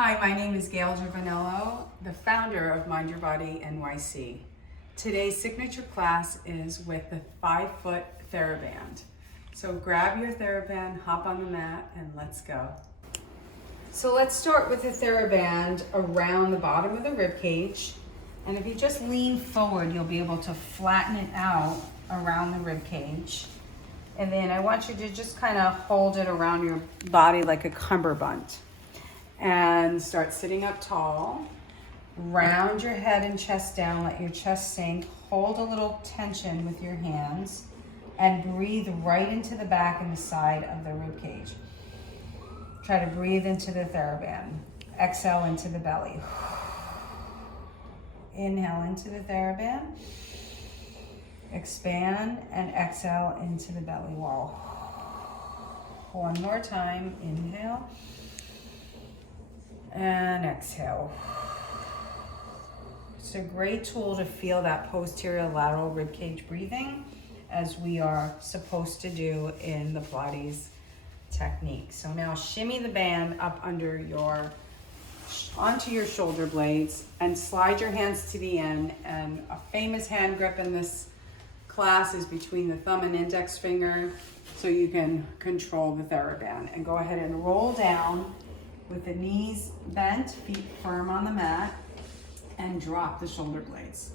Hi, my name is Gail Giovanello, the founder of Mind Your Body NYC. Today's signature class is with the 5-foot Theraband. So grab your Theraband, hop on the mat, and let's go. So let's start with the Theraband around the bottom of the rib cage. And if you just lean forward, you'll be able to flatten it out around the rib cage. And then I want you to just kind of hold it around your body like a cummerbund. And start sitting up tall. Round your head and chest down, let your chest sink. Hold a little tension with your hands and breathe right into the back and the side of the rib cage. Try to breathe into the Theraband. Exhale into the belly. Inhale into the Theraband. Expand and exhale into the belly wall. One more time. Inhale. And exhale. It's a great tool to feel that posterior lateral ribcage breathing as we are supposed to do in the Pilates technique. So now shimmy the band up onto your shoulder blades and slide your hands to the end. And a famous hand grip in this class is between the thumb and index finger, so you can control the Theraband. And go ahead and roll down with the knees bent, feet firm on the mat, and drop the shoulder blades.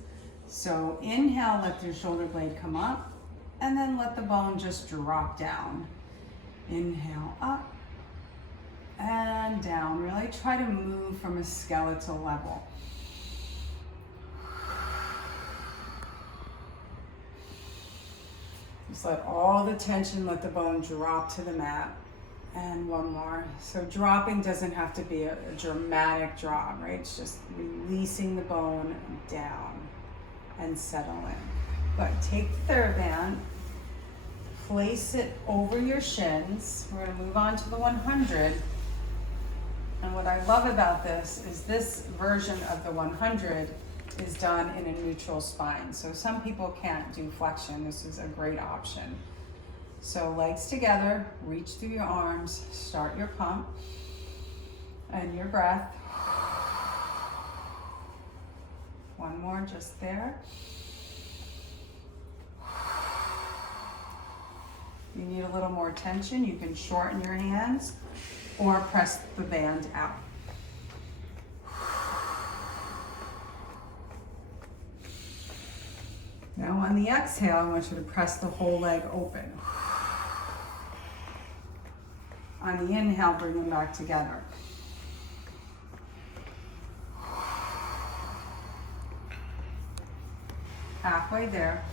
So inhale, let your shoulder blade come up, and then let the bone just drop down. Inhale up and down. Really try to move from a skeletal level. Just let all the tension, let the bone drop to the mat. And one more. So dropping doesn't have to be a dramatic drop, right? It's just releasing the bone down and settle in. But take the Theraband, place it over your shins. We're gonna move on to the 100. And what I love about this is this version of the 100 is done in a neutral spine. So some people can't do flexion. This is a great option. So legs together, reach through your arms, start your pump and your breath. One more just there. You need a little more tension, you can shorten your hands or press the band out. Now on the exhale, I want you to press the whole leg open. On the inhale, bring them back together. Halfway there.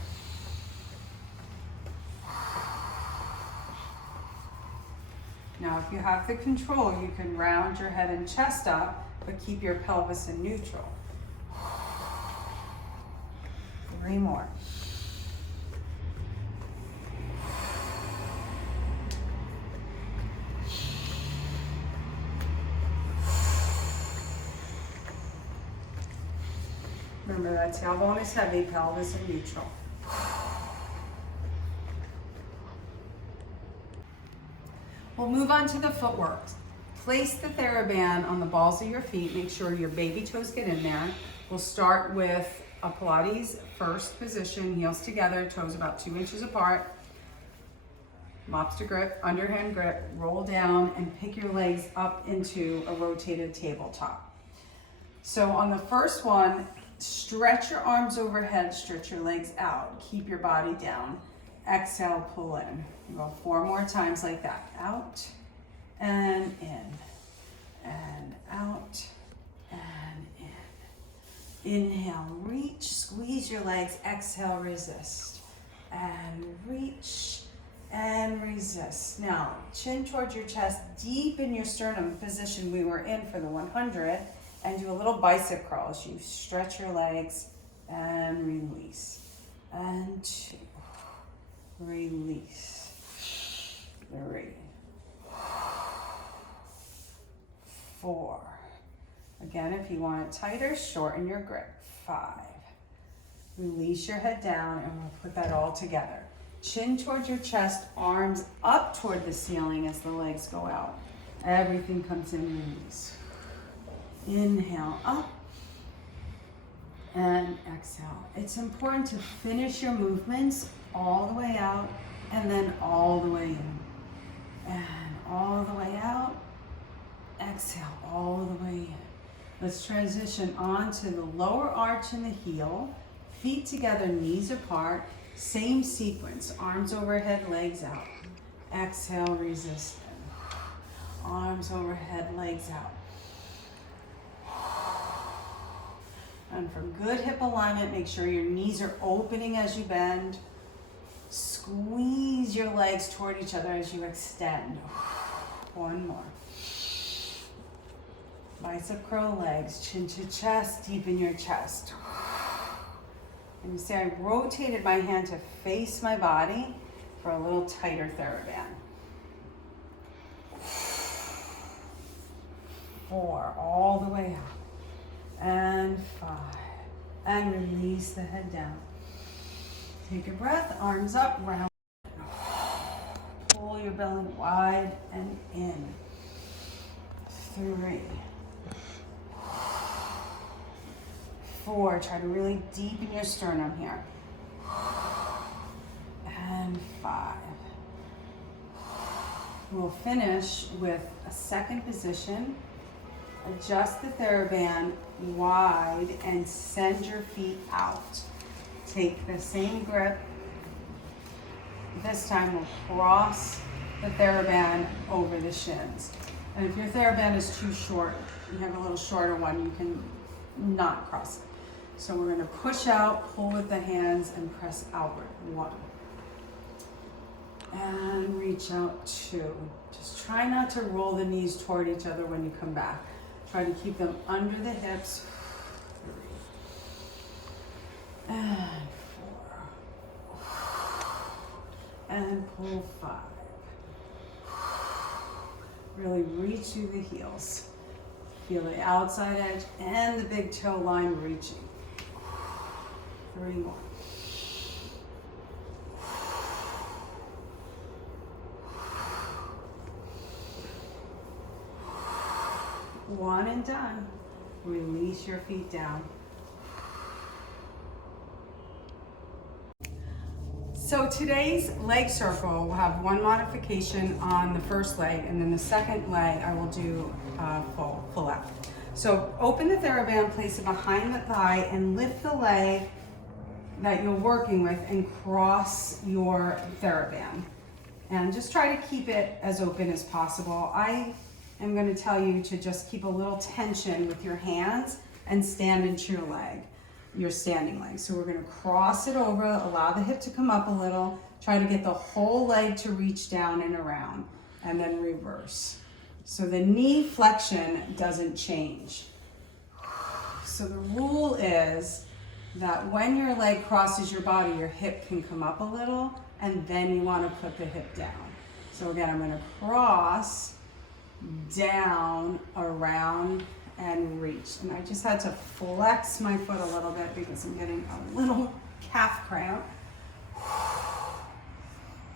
Now, if you have the control, you can round your head and chest up, but keep your pelvis in neutral. 3 more. Remember that tailbone is heavy, pelvis in neutral. We'll move on to the footwork. Place the Theraband on the balls of your feet. Make sure your baby toes get in there. We'll start with a Pilates first position, heels together, toes about 2 inches apart. Lobster grip, underhand grip, roll down and pick your legs up into a rotated tabletop. So on the first one, stretch your arms overhead, stretch your legs out, keep your body down. Exhale, pull in. Go 4 more times like that. Out and in, and out and in. Inhale, reach, squeeze your legs. Exhale, resist. And reach and resist. Now, chin towards your chest, deepen your sternum position we were in for the 100. And do a little bicep curl as you stretch your legs and release. And 2, release. 3, 4. Again, if you want it tighter, shorten your grip. 5. Release your head down and we'll put that all together. Chin towards your chest, arms up toward the ceiling as the legs go out. Everything comes in, release. Inhale up and exhale. It's important to finish your movements all the way out and then all the way in. And all the way out, exhale all the way in. Let's transition on to the lower arch and the heel. Feet together, knees apart. Same sequence, arms overhead, legs out. Exhale, resist. Arms overhead, legs out. And for good hip alignment, make sure your knees are opening as you bend. Squeeze your legs toward each other as you extend. One more. Bicep curl legs, chin to chest, deepen your chest. And you see I rotated my hand to face my body for a little tighter Theraband. 4, all the way up. And 5. And release the head down. Take a breath, arms up, round. Pull your belly wide and in. 3. 4, try to really deepen your sternum here. And 5. We'll finish with a second position. Adjust the Theraband wide and send your feet out. Take the same grip. This time we'll cross the Theraband over the shins. And if your Theraband is too short, you have a little shorter one, you can not cross it. So we're going to push out, pull with the hands, and press outward. 1. And reach out. 2. Just try not to roll the knees toward each other when you come back. Try to keep them under the hips. 3. And 4. And pull 5. Really reach through the heels. Feel the outside edge and the big toe line reaching. 3 more. 1 and done. Release your feet down. So today's leg circle will have one modification on the first leg, and then the second leg I will do full out. So open the Theraband, place it behind the thigh, and lift the leg that you're working with and cross your Theraband. And just try to keep it as open as possible. I am going to tell you to just keep a little tension with your hands and stand into your leg, your standing leg. So we're going to cross it over, allow the hip to come up a little, try to get the whole leg to reach down and around, and then reverse. So the knee flexion doesn't change. So the rule is that when your leg crosses your body, your hip can come up a little, and then you want to put the hip down. So again, I'm going to cross, down, around, and reach. And I just had to flex my foot a little bit because I'm getting a little calf cramp.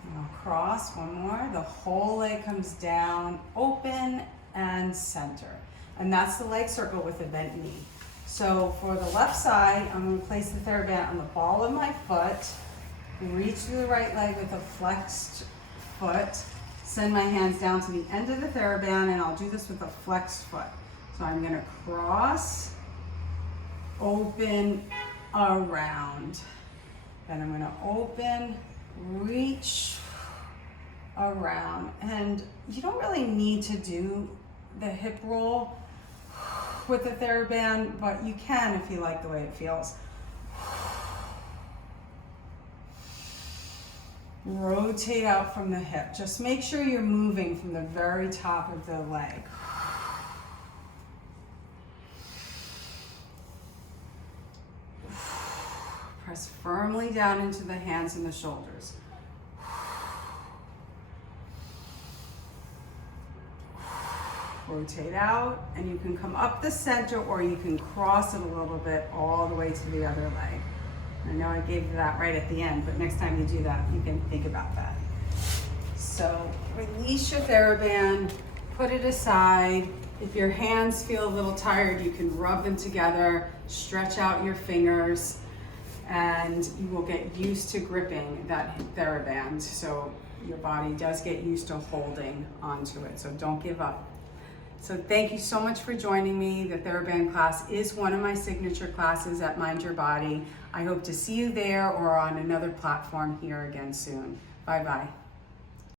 And I'll cross, one more. The whole leg comes down, open, and center. And that's the leg circle with a bent knee. So for the left side, I'm going to place the Theraband on the ball of my foot, reach through the right leg with a flexed foot, send my hands down to the end of the Theraband, and I'll do this with a flexed foot. So I'm going to cross, open, around. Then I'm going to open, reach, around. And you don't really need to do the hip roll with the Theraband, but you can if you like the way it feels. Rotate out from the hip. Just make sure you're moving from the very top of the leg. Press firmly down into the hands and the shoulders. Rotate out, and you can come up the center or you can cross it a little bit all the way to the other leg. I know I gave you that right at the end, but next time you do that, you can think about that. So release your Theraband, put it aside, If your hands feel a little tired, you can rub them together, stretch out your fingers, and you will get used to gripping that Theraband. So your body does get used to holding onto it, so don't give up. So thank you so much for joining me. The Theraband class is one of my signature classes at Mind Your Body. I hope to see you there or on another platform here again soon. Bye-bye.